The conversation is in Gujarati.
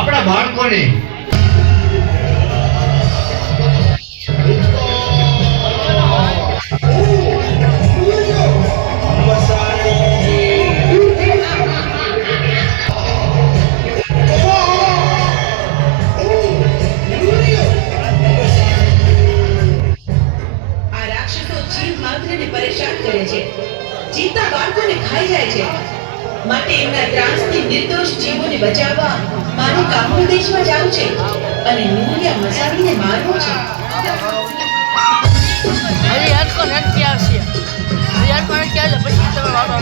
આપણા બાળકોને પરેશાન કરે છે. ચિત્તા બાળકોને ખાઈ જાય છે. માટે એમના ત્રાસથી નિર્દોષ જીવોને બચાવવા મારે કાબુલ દેશમાં જવું છે અને નૂરિયા મસાવીને મારવો છે. હજી હરકો નથી આવશે. હજી હરકો નથી આવે પછી તમે વાળો